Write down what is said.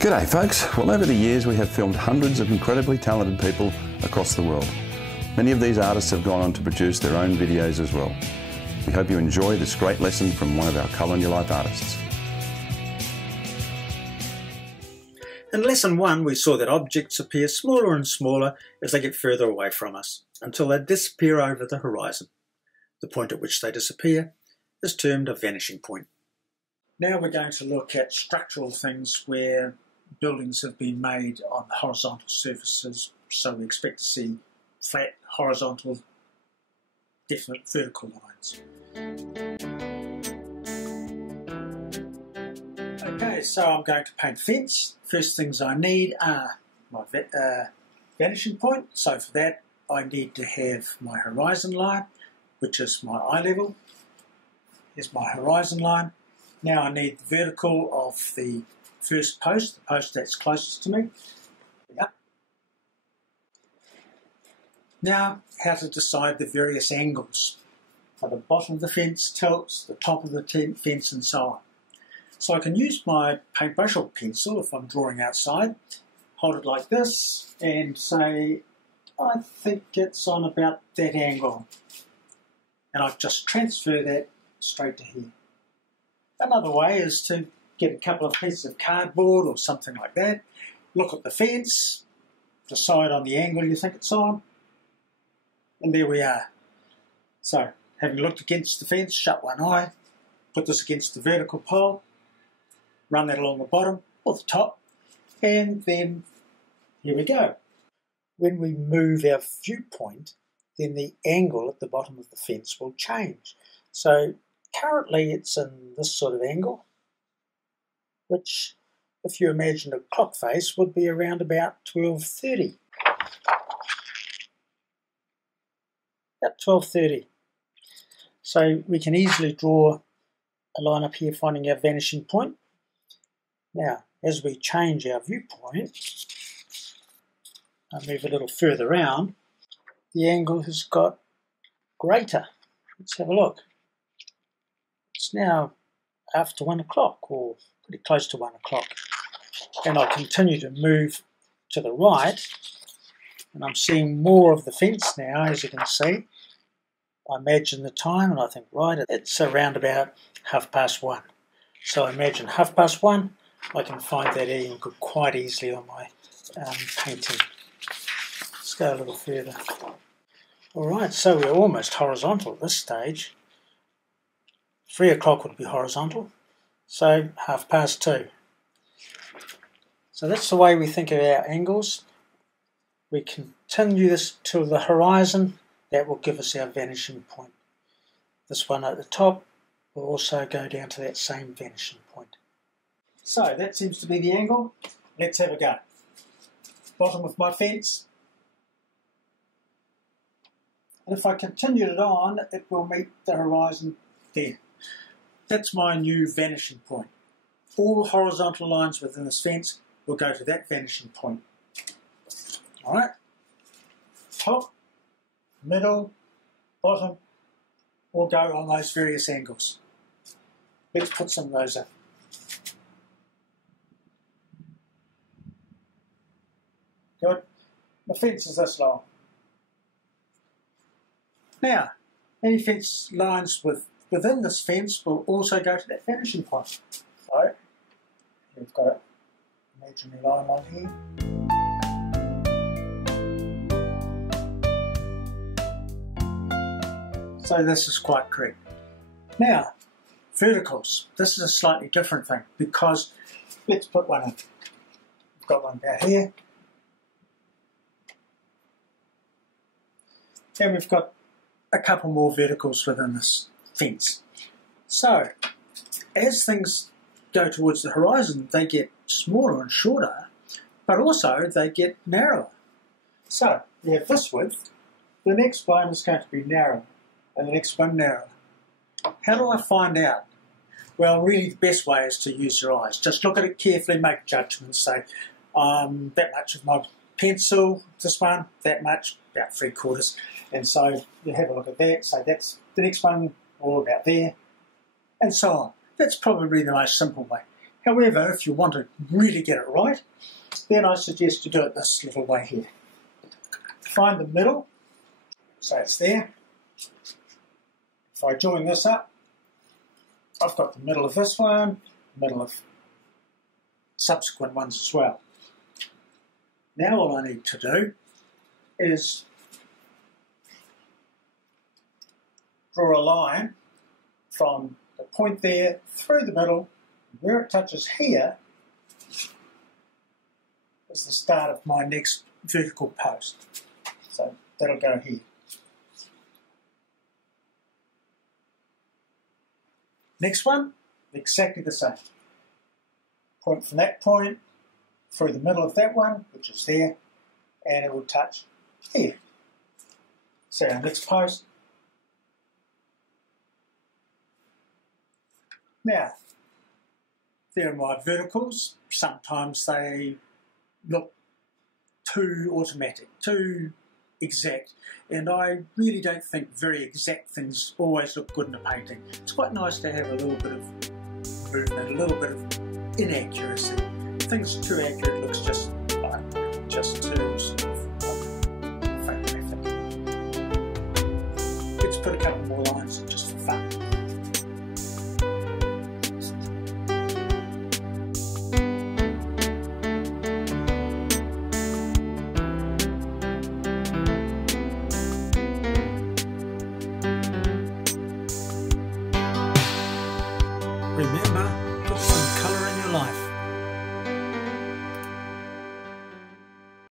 G'day folks. Well, over the years we have filmed hundreds of incredibly talented people across the world. Many of these artists have gone on to produce their own videos as well. We hope you enjoy this great lesson from one of our Colour in Your Life artists. In lesson 1 we saw that objects appear smaller and smaller as they get further away from us, until they disappear over the horizon. The point at which they disappear is termed a vanishing point. Now we're going to look at structural things where buildings have been made on horizontal surfaces, so we expect to see flat, horizontal, definite vertical lines. Okay, so I'm going to paint a fence. First things I need are my vanishing point. So for that I need to have my horizon line, which is my eye level. Here's my horizon line. Now I need the vertical of the first post, the post that's closest to me. Yeah. Now, how to decide the various angles. So the bottom of the fence tilts, the top of the fence and so on. So I can use my paintbrush or pencil if I'm drawing outside, hold it like this and say, I think it's on about that angle. And I just transfer that straight to here. Another way is to get a couple of pieces of cardboard or something like that, look at the fence, decide on the angle you think it's on, and there we are. So, having looked against the fence, shut one eye, put this against the vertical pole, run that along the bottom or the top, and then here we go. When we move our viewpoint, then the angle at the bottom of the fence will change. So currently it's in this sort of angle, which, if you imagine a clock face, would be around about 12:30. About 12:30. So we can easily draw a line up here finding our vanishing point. Now, as we change our viewpoint, I move a little further around, the angle has got greater. Let's have a look. It's now after 1 o'clock, or pretty close to 1 o'clock. And I continue to move to the right, and I'm seeing more of the fence now, as you can see. I imagine the time, and I think, right, it's around about 1:30. So I imagine 1:30, I can find that angle quite easily on my painting. Let's go a little further. Alright, so we're almost horizontal at this stage. 3 o'clock would be horizontal, so 2:30. So that's the way we think of our angles. We continue this to the horizon, that will give us our vanishing point. This one at the top will also go down to that same vanishing point. So that seems to be the angle. Let's have a go. Bottom of my fence. And if I continue it on, it will meet the horizon there. That's my new vanishing point. All horizontal lines within this fence will go to that vanishing point. Alright? Top, middle, bottom will go on those various angles. Let's put some of those in. Good. The fence is this long. Now, any fence lines within this fence will also go to that vanishing point. So, we've got an imaginary line on here. So this is quite correct. Now, verticals. This is a slightly different thing because, let's put one in. We've got one about here. And we've got a couple more verticals within this fence. So, as things go towards the horizon, they get smaller and shorter, but also they get narrower. So, we have this width, the next one is going to be narrow, and the next one narrower. How do I find out? Well, really the best way is to use your eyes. Just look at it carefully, make judgments, say, that much of my pencil, this one, that much, about 3/4. And so you have a look at that, say that's the next one, all about there, and so on. That's probably the most simple way. However, if you want to really get it right, then I suggest you do it this little way here. Find the middle, so it's there. If I join this up, I've got the middle of this one, middle of subsequent ones as well. Now all I need to do is draw a line from the point there through the middle. Where it touches here is the start of my next vertical post. So that'll go here. Next one, exactly the same. Point from that point through the middle of that one, which is there, and it will touch here. So our next post. Now, there are my verticals. Sometimes they look too automatic, too exact, and I really don't think very exact things always look good in a painting. It's quite nice to have a little bit of movement, a little bit of inaccuracy. If things are too accurate, it looks just too sort of